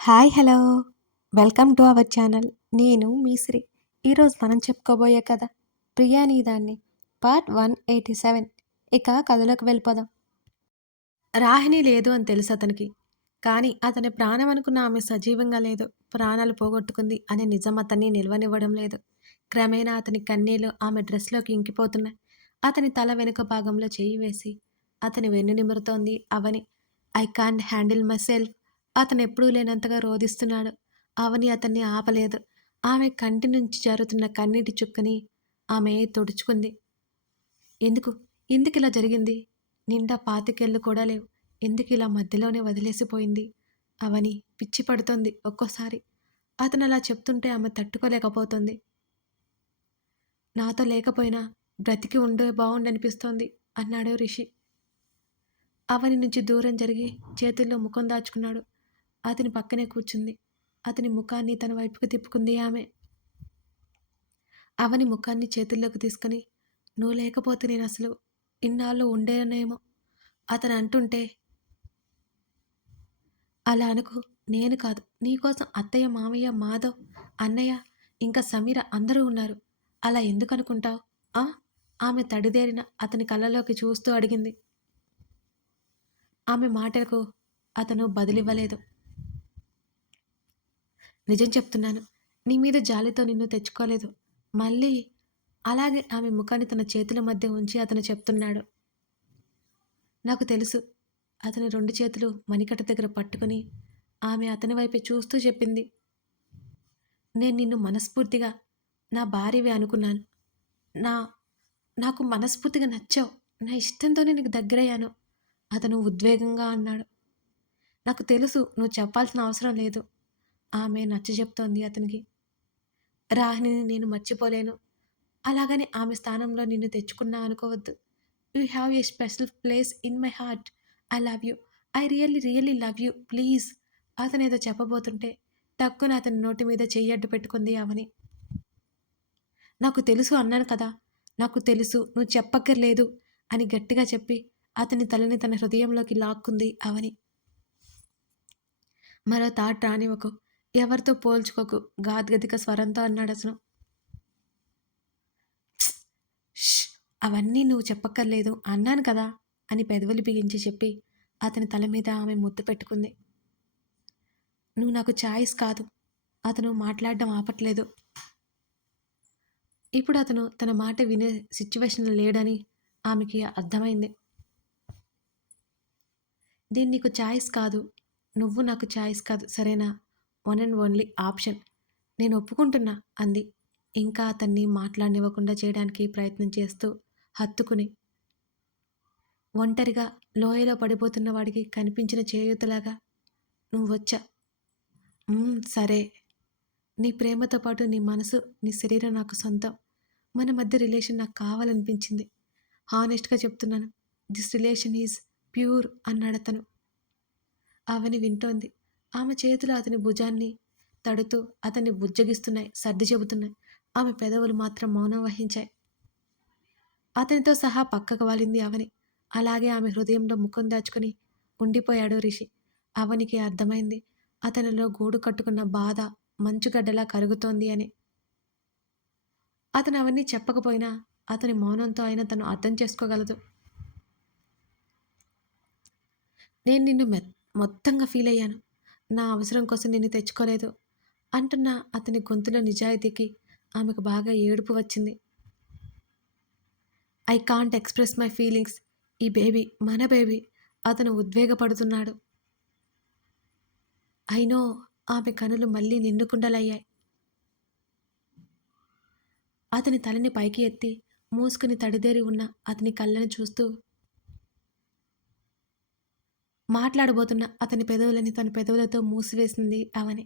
Hi hello. Welcome to our channel. నేను మీశ్రీ. ఈరోజు మనం చెప్పుకోబోయే కథ ప్రియాని దాన్ని పార్ట్ వన్ ఎయిటీ సెవెన్. ఇక కథలోకి వెళ్ళిపోదాం. రాహిణి లేదు అని తెలుసు అతనికి. కానీ అతని ప్రాణం అనుకున్న ఆమె సజీవంగా లేదు. ప్రాణాలు పోగొట్టుకుంది అనే నిజం అతన్ని నిల్వనివ్వడం లేదు. క్రమేణా అతని కన్నీళ్ళు ఆమె డ్రెస్లోకి ఇంకిపోతున్నాయి. అతని తల వెనుక భాగంలో చేయి వేసి అతని వెన్ను నిమురుతోంది Avani. I can't handle myself అతను ఎప్పుడూ లేనంతగా రోధిస్తున్నాడు. అవని అతన్ని ఆపలేదు. ఆమె కంటి నుంచి జరుగుతున్న కన్నీటి చుక్కని ఆమె తుడుచుకుంది. ఎందుకు? ఎందుకు ఇలా జరిగింది? నిండా పాతికెళ్ళు కూడా లేవు. ఎందుకు ఇలా మధ్యలోనే వదిలేసిపోయింది? అవని పిచ్చి పడుతోంది ఒక్కోసారి. అతను అలా చెప్తుంటే ఆమె తట్టుకోలేకపోతుంది. నాతో లేకపోయినా బ్రతికి ఉండే బాగుండనిపిస్తోంది అన్నాడు రిషి. అవని నుంచి దూరం జరిగి చేతుల్లో ముఖం దాచుకున్నాడు. అతని పక్కనే కూర్చుంది. అతని ముఖాన్ని తన వైపుకు తిప్పుకుంది ఆమె. అవని ముఖాన్ని చేతుల్లోకి తీసుకుని నువ్వు లేకపోతే నేను అసలు ఇన్నాళ్ళు ఉండేనేమో అతను అంటుంటే అలా అనుకు నేను కాదు. నీకోసం అత్తయ్య మామయ్య మాధవ్ అన్నయ్య ఇంకా సమీర అందరూ ఉన్నారు. అలా ఎందుకు అనుకుంటావు? ఆ? ఆమె తడిదేరిన అతని కళ్ళలోకి చూస్తూ అడిగింది. ఆమె మాటలకు అతను బదిలివ్వలేదు. నిజం చెప్తున్నాను. నీ మీద జాలితో నిన్ను తెచ్చుకోలేదు. మళ్ళీ అలాగే ఆమె ముఖాన్ని తన చేతుల మధ్య ఉంచి అతను చెప్తున్నాడు. నాకు తెలుసు. అతని రెండు చేతులు మణికట్ట దగ్గర పట్టుకుని ఆమె అతని వైపే చూస్తూ చెప్పింది. నేను నిన్ను మనస్ఫూర్తిగా నా భార్యవి అనుకున్నాను. నా నాకు మనస్ఫూర్తిగా నచ్చావు. నా ఇష్టంతోనే నీకు దగ్గరయ్యాను. అతను ఉద్వేగంగా అన్నాడు. నాకు తెలుసు నువ్వు చెప్పాల్సిన అవసరం లేదు. ఆమె నచ్చ చెప్తోంది అతనికి. రాహిణిని నేను మర్చిపోలేను. అలాగని ఆమె స్థానంలో నిన్ను తెచ్చుకున్నా అనుకోవద్దు. You have a special place in my heart. I love you. I really really love you. Please. అతను ఏదో చెప్పబోతుంటే టక్కున అతని నోటి మీద చెయ్యడ్డు పెట్టుకుంది అవని నాకు తెలుసు అన్నాను కదా. నాకు తెలుసు. నువ్వు చెప్పక్కర్లేదు అని గట్టిగా చెప్పి అతని తలని తన హృదయంలోకి లాక్కుంది అవని మరో తాట్ రానివ్వకు. ఎవరితో పోల్చుకోకు. గాద్గదిక స్వరంతో అన్నాడు అసలు. అవన్నీ నువ్వు చెప్పక్కర్లేదు. అన్నాను కదా! అని పెదవులు బిగించి చెప్పి అతని తల మీద ఆమె ముద్దు పెట్టుకుంది. నువ్వు నాకు ఛాయిస్ కాదు. అతను మాట్లాడడం ఆపట్లేదు. ఇప్పుడు అతను తన మాట వినే సిచ్యువేషన్ లేడని ఆమెకి అర్థమైంది. దీన్ని నీకు ఛాయిస్ కాదు. నువ్వు నాకు ఛాయిస్ కాదు. సరేనా? One and only option. నేను ఒప్పుకుంటున్నా అంది. ఇంకా అతన్ని మాట్లాడనివ్వకుండా చేయడానికి ప్రయత్నం చేస్తూ హత్తుకుని. ఒంటరిగా లోయలో పడిపోతున్న వాడికి కనిపించిన చేయూతలాగా నువ్వు వచ్చా? సరే. నీ ప్రేమతో పాటు నీ మనసు నీ శరీరం నాకు సొంతం. మన మధ్య రిలేషన్ నాకు కావాలనిపించింది. హానెస్ట్గా చెప్తున్నాను. దిస్ రిలేషన్ ఈజ్ ప్యూర్ అన్నాడు అతను అవని వింటోంది. ఆమె చేతులు అతని భుజాన్ని తడుతూ అతన్ని బుజ్జగిస్తున్నాయి సర్ది చెబుతున్నాయి. ఆమె పెదవులు మాత్రం మౌనం వహించాయి. అతనితో సహా పక్కకు వాలింది అవని. అలాగే ఆమె హృదయంలో ముఖం దాచుకుని ఉండిపోయాడు రిషి. అవనికి అర్థమైంది అతనిలో గూడు కట్టుకున్న బాధ మంచుగడ్డలా కరుగుతోంది అని. అతను అవన్నీ చెప్పకపోయినా అతని మౌనంతో అయినా తను అర్థం చేసుకోగలదు. నేను నిన్ను మొత్తంగా ఫీల్ అయ్యాను. నా అవసరం కోసం నిన్ను తెచ్చుకోలేదు అంటున్న అతని గొంతులో నిజాయితీకి ఆమెకు బాగా ఏడుపు వచ్చింది. I can't express my feelings ఈ బేబీ మన బేబీ అతను ఉద్వేగపడుతున్నాడు. అయినో ఆమె కనులు మళ్ళీ నిండుకుండలయ్యాయి అతని తలని పైకి ఎత్తి మూసుకుని తడిదేరి ఉన్న అతని కళ్ళని చూస్తూ మాట్లాడబోతున్న అతని పెదవులని తన పెదవులతో మూసివేసింది అవని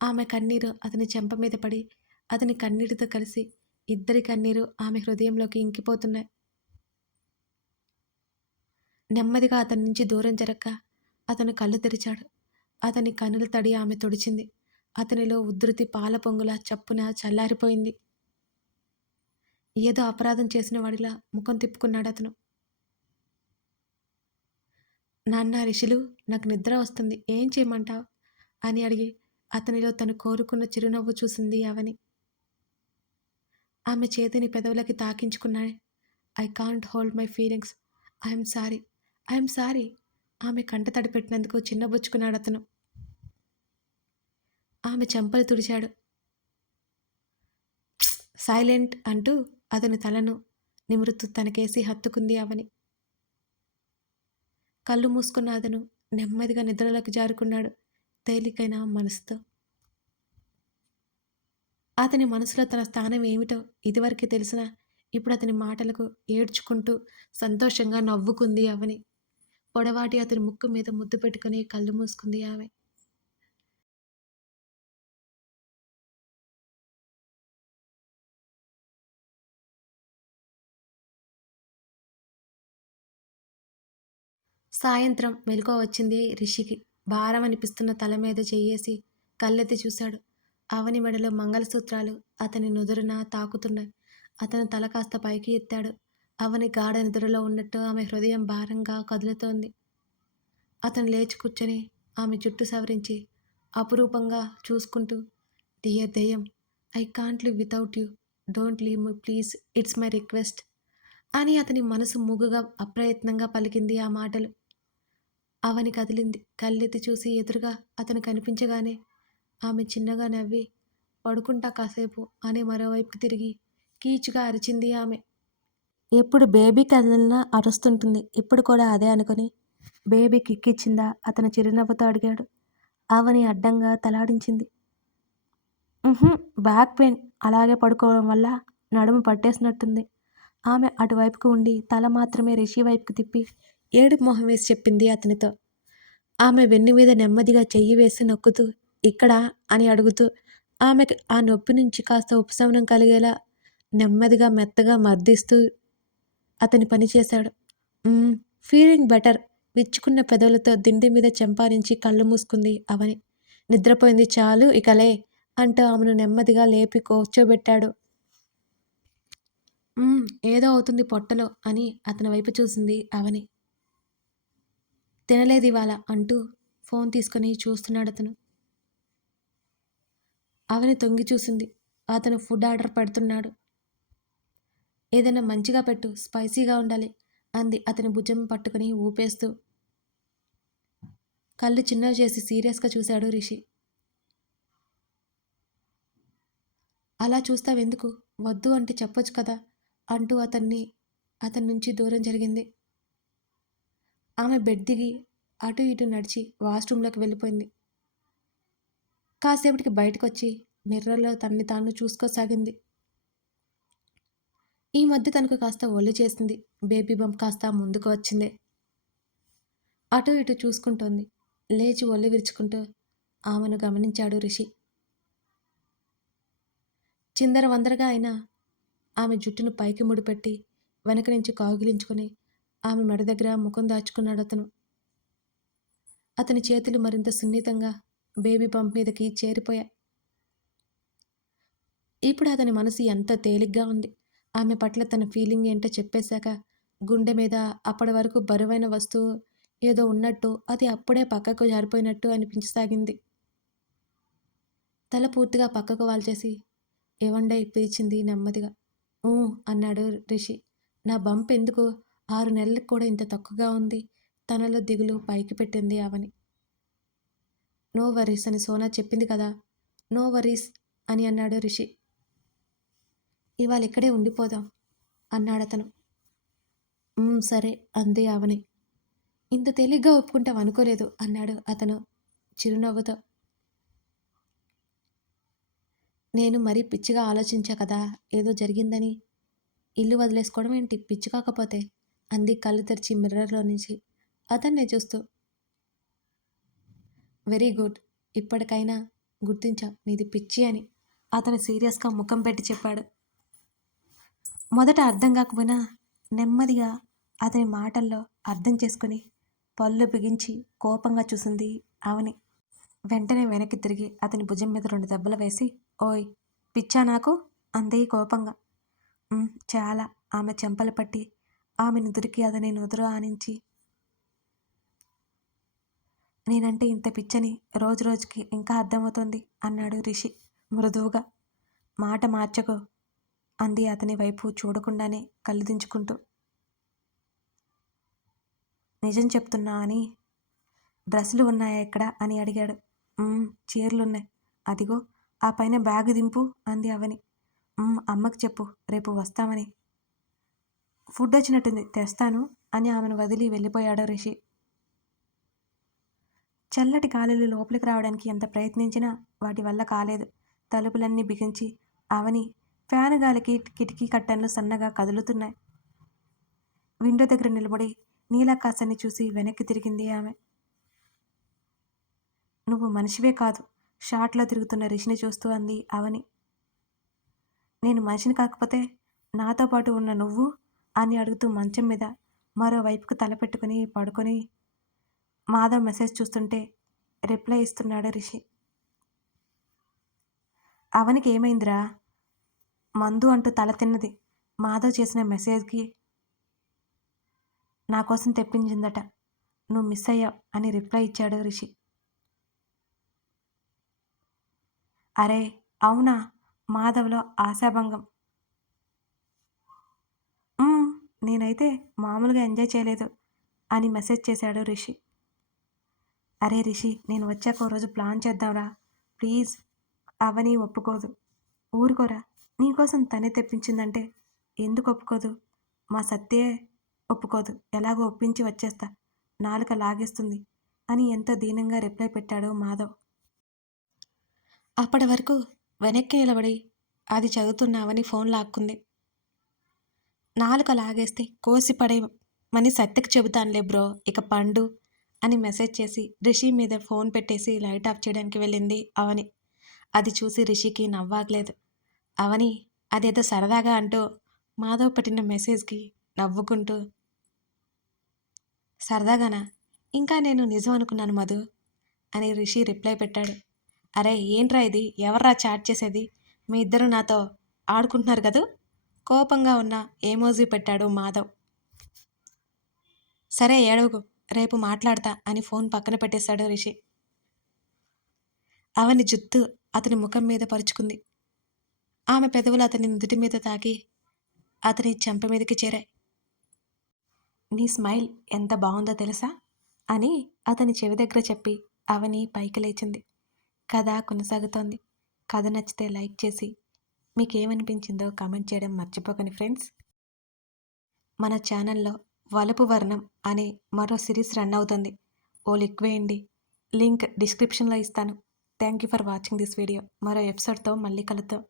ఆమె కన్నీరు అతని చెంప మీద పడి అతని కన్నీటితో కలిసి ఇద్దరి కన్నీరు ఆమె హృదయంలోకి ఇంకిపోతున్నాయి. నెమ్మదిగా అతని నుంచి దూరం జరక్క అతను కళ్ళు తెరిచాడు. అతని కన్నుల తడి ఆమె తుడిచింది. అతనిలో ఉధృతి పాల పొంగుల చప్పున చల్లారిపోయింది. ఏదో అపరాధం చేసిన వాడిలా ముఖం తిప్పుకున్నాడు అతను. నాన్న రిషులు నాకు నిద్ర వస్తుంది. ఏం చేయమంటావు? అని అడిగి అతనిలో తను కోరుకున్న చిరునవ్వు చూసింది అవని. ఆమె చేతిని పెదవులకి తాకించుకున్నాడు I can't hold my feelings. I'm sorry. I'm sorry. ఆమె కంట తడిపెట్టినందుకు చిన్నబుచ్చుకున్నాడు అతను. ఆమె చెంపలు తుడిచాడు. సైలెంట్ అంటూ అతని తలను నిమురుతూ తనకేసి హత్తుకుంది అవని. కళ్ళు మూసుకున్న అతను నెమ్మదిగా నిద్రలోకి జారుకున్నాడు. తేలికైన మనసుతో. అతని మనసులో తన స్థానం ఏమిటో ఇదివరకే తెలిసిన ఇప్పుడు అతని మాటలకు ఏడ్చుకుంటూ సంతోషంగా నవ్వుకుంది అవని పొడవాటి అతని ముక్కు మీద ముద్దు పెట్టుకుని కళ్ళు మూసుకుంది ఆమె. సాయంత్రం మెలకువ వచ్చింది రిషికి. భారం అనిపిస్తున్న తల మీద చెయ్యేసి కళ్ళెత్తి చూశాడు. అవని మెడలో మంగళసూత్రాలు అతని నుదురున తాకుతున్నాయి. అతను తల కాస్త పైకి ఎత్తాడు. అవని గాఢ నిద్రలో ఉన్నట్టు ఆమె హృదయం భారంగా కదులుతోంది. అతను లేచి కూర్చొని ఆమె జుట్టు సవరించి అపురూపంగా చూసుకుంటూ డియర్ దయ్యం I can't live without you. Don't leave me please it's my request అని అతని మనసు మూగుగా అప్రయత్నంగా పలికింది ఆ మాటలు. అవని కదిలింది. కళ్ళెత్తి చూసి ఎదురుగా అతను కనిపించగానే ఆమె చిన్నగా నవ్వి పడుకుంటా కాసేపు అని మరోవైపుకి తిరిగి కీచుగా అరిచింది ఆమె. ఎప్పుడు బేబీ కదిలినా అరుస్తుంటుంది. ఇప్పుడు కూడా అదే అనుకుని బేబీ కిక్కిచ్చిందా? అతను చిరునవ్వుతో అడిగాడు. అవని అడ్డంగా తలాడించింది. Back pain. అలాగే పడుకోవడం వల్ల నడుము పట్టేసినట్టుంది. ఆమె అటువైపుకు ఉండి తల మాత్రమే రిషి వైపుకు తిప్పి ఏడుపు మొహం వేసి చెప్పింది అతనితో. ఆమె వెన్ను మీద నెమ్మదిగా చెయ్యి వేసి నొక్కుతూ ఇక్కడ అని అడుగుతూ ఆమెకు ఆ నొప్పి నుంచి కాస్త ఉపశమనం కలిగేలా నెమ్మదిగా మెత్తగా మర్దిస్తూ అతని పని చేశాడు. ఫీలింగ్ బెటర్ విచ్చుకున్న పెదవులతో దిండి మీద చెంపారించి కళ్ళు మూసుకుంది అవని. నిద్రపోయింది చాలు ఇకలే అంటూ ఆమెను నెమ్మదిగా లేపి కూర్చోబెట్టాడు. ఏదో అవుతుంది పొట్టలో అని అతని వైపు చూసింది అవని. తినలేదు ఇవాళ అంటూ ఫోన్ తీసుకొని చూస్తున్నాడు అతను. అవని తొంగి చూసింది. అతను ఫుడ్ ఆర్డర్ పెడుతున్నాడు. ఏదైనా మంచిగా పెట్టు స్పైసీగా ఉండాలి అంది అతని భుజం పట్టుకుని ఊపేస్తూ. కళ్ళు చిన్నవి చేసి సీరియస్గా చూశాడు రిషి. అలా చూస్తావెందుకు? వద్దు అంటే చెప్పొచ్చు కదా? అంటూ అతన్ని అతని నుంచి దూరం జరిగింది. ఆమె బెడ్ దిగి అటు ఇటు నడిచి వాష్రూమ్లోకి వెళ్ళిపోయింది. కాసేపటికి బయటకు వచ్చి మిర్రర్లో తనని తాను చూసుకోసాగింది. ఈ మధ్య తనకు కాస్త ఒళ్ళు చేసింది. బేబీ బంప్ కాస్త ముందుకు వచ్చింది. అటు ఇటు చూసుకుంటోంది. లేచి ఒళ్ళు విరుచుకుంటూ ఆమెను గమనించాడు రిషి. చిందర వందరగా అయినా ఆమె జుట్టును పైకి ముడిపెట్టి వెనక నుంచి కాగిలించుకొని ఆమె మెడ దగ్గర ముఖం దాచుకున్నాడు అతను. అతని చేతులు మరింత సున్నితంగా బేబీ పంప్ మీదకి చేరిపోయాయి. ఇప్పుడు అతని మనసు ఎంత తేలిగ్గా ఉంది. ఆమె పట్ల తన ఫీలింగ్ ఏంటో చెప్పేశాక గుండె మీద అప్పటి వరకు బరువైన వస్తువు ఏదో ఉన్నట్టు అది అప్పుడే పక్కకు జారిపోయినట్టు అనిపించసాగింది. తల పూర్తిగా పక్కకు వాల్చేసి ఏవండే? పిలిచింది నెమ్మదిగా. ఊ అన్నాడు రిషి. నా బంప్ ఎందుకు ఆరు నెలలకు కూడా ఇంత తక్కువగా ఉంది. తనలో దిగులు పైకి పెట్టింది అవని. నో వరీస్ అని సోనా చెప్పింది కదా. నో వరీస్ అని అన్నాడు రిషి. ఇవాళ ఇక్కడే ఉండిపోదాం అన్నాడు అతను. సరే అంది అవని. ఇంత తేలిగ్గా ఒప్పుకుంటాం అనుకోలేదు అన్నాడు అతను చిరునవ్వుతో. నేను మరీ పిచ్చిగా ఆలోచించా కదా ఏదో జరిగిందని. ఇల్లు వదిలేసుకోవడం ఏంటి? పిచ్చి కాకపోతే అంది కళ్ళు తెరిచి మిర్రర్లో నుంచి. అతన్నే చూస్తూ వెరీ గుడ్. ఇప్పటికైనా గుర్తించా. నీది పిచ్చి అని. అతను సీరియస్గా ముఖం పెట్టి చెప్పాడు. మొదట అర్థం కాకపోయినా నెమ్మదిగా అతని మాటల్లో అర్థం చేసుకుని పళ్ళు బిగించి కోపంగా చూసింది ఆమెని. వెంటనే వెనక్కి తిరిగి అతని భుజం మీద రెండు దెబ్బలు వేసి ఓయ్ పిచ్చా నాకు? అంది కోపంగా. చాలా. ఆమె చెంపలు పట్టి ఆమె నుదురికి అతని నుదురు ఆనించి నేనంటే ఇంత పిచ్చని రోజు రోజుకి ఇంకా అర్థమవుతోంది అన్నాడు రిషి మృదువుగా. మాట మార్చకు అంది అతని వైపు చూడకుండానే కళ్ళు దించుకుంటూ. నిజం చెప్తున్నా అని డ్రెస్సులు ఉన్నాయా ఇక్కడ అని అడిగాడు. చీరలున్నాయి. అదిగో ఆ పైన బ్యాగ్ దింపు అంది అవని. అమ్మకి చెప్పు రేపు వస్తామని. ఫుడ్ వచ్చినట్టుంది తెస్తాను అని ఆమెను వదిలి వెళ్ళిపోయాడు రిషి. చల్లటి గాలులు లోపలికి రావడానికి ఎంత ప్రయత్నించినా వాటి వల్ల కాలేదు. తలుపులన్నీ బిగించి అవని ఫ్యాన్ గాలికి కిటికీ కట్టన్లు సన్నగా కదులుతున్నాయి. విండో దగ్గర నిలబడి నీలాకాశాన్ని చూసి వెనక్కి తిరిగింది ఆమె. నువ్వు మనిషివే కాదు షాట్లో తిరుగుతున్న రిషిని చూస్తూ అంది అవని. నేను మనిషిని కాకపోతే నాతో పాటు ఉన్న నువ్వు అని అడుగుతూ మంచం మీద మరోవైపుకు తలపెట్టుకుని పడుకొని మాధవ్ మెసేజ్ చూస్తుంటే రిప్లై ఇస్తున్నాడు రిషి. అవనికి ఏమైందిరా మందు అంటూ తల తిన్నది మాధవ్ చేసిన మెసేజ్కి నా కోసం తెప్పించిందట నువ్వు మిస్ అయ్యావు అని రిప్లై ఇచ్చాడు రిషి. అరే అవునా మాధవ్లో ఆశాభంగం నేనైతే మామూలుగా ఎంజాయ్ చేయలేదు అని మెసేజ్ చేశాడు రిషి. అరే రిషి నేను వచ్చాక ఓ రోజు ప్లాన్ చేద్దాంరా. ప్లీజ్ అవని ఒప్పుకోదు. ఊరుకోరా నీకోసం తనే తెప్పించిందంటే ఎందుకు ఒప్పుకోదు? మా సత్యే ఒప్పుకోదు. ఎలాగో ఒప్పించి వచ్చేస్తా. నాలుక లాగేస్తుంది అని ఎంతో దీనంగా రిప్లై పెట్టాడు మాధవ్. అప్పటి వరకు వెనక్కి నిలబడి అది చదువుతున్నావని ఫోన్ లాక్కుంది. నాలుక లాగేస్తే కోసి పడేమని సత్యకి చెబుతానులే బ్రో ఇక పండు అని మెసేజ్ చేసి రిషి మీద ఫోన్ పెట్టేసి లైట్ ఆఫ్ చేయడానికి వెళ్ళింది అవని. అది చూసి రిషికి నవ్వాగలేదు అవని అదేదో సరదాగా అంటూ మాధవ్ పట్టిన మెసేజ్కి నవ్వుకుంటూ సరదాగానా? ఇంకా నేను నిజం అనుకున్నాను మధు అని రిషి రిప్లై పెట్టాడు. అరే ఏంట్రా ఇది? ఎవర్రా చాట్ చేసేది? మీ ఇద్దరు నాతో ఆడుకుంటున్నారు కదూ? కోపంగా ఉన్న ఏమోజీ పెట్టాడు మాధవ్. సరే ఏడవకు. రేపు మాట్లాడతా అని ఫోన్ పక్కన పెట్టేశాడు రిషి. అవని జుత్తు అతని ముఖం మీద పరుచుకుంది. ఆమె పెదవులు అతని నుదుటి మీద తాకి అతని చెంప మీదకి చేరాయి. నీ స్మైల్ ఎంత బాగుందో తెలుసా? అని అతని చెవి దగ్గర చెప్పి అవని పైకి లేచింది. కథ కొనసాగుతోంది. కథ నచ్చితే లైక్ చేసి మీకేమనిపించిందో కామెంట్ చేయడం మర్చిపోకండి ఫ్రెండ్స్. మన ఛానల్లో వలపు వర్ణం అనే మరో సిరీస్ రన్ అవుతుంది. ఓ లిక్ వేయండి. లింక్ డిస్క్రిప్షన్లో ఇస్తాను. Thank you for watching this video. మరో ఎపిసోడ్తో మళ్ళీ కలుద్దాం.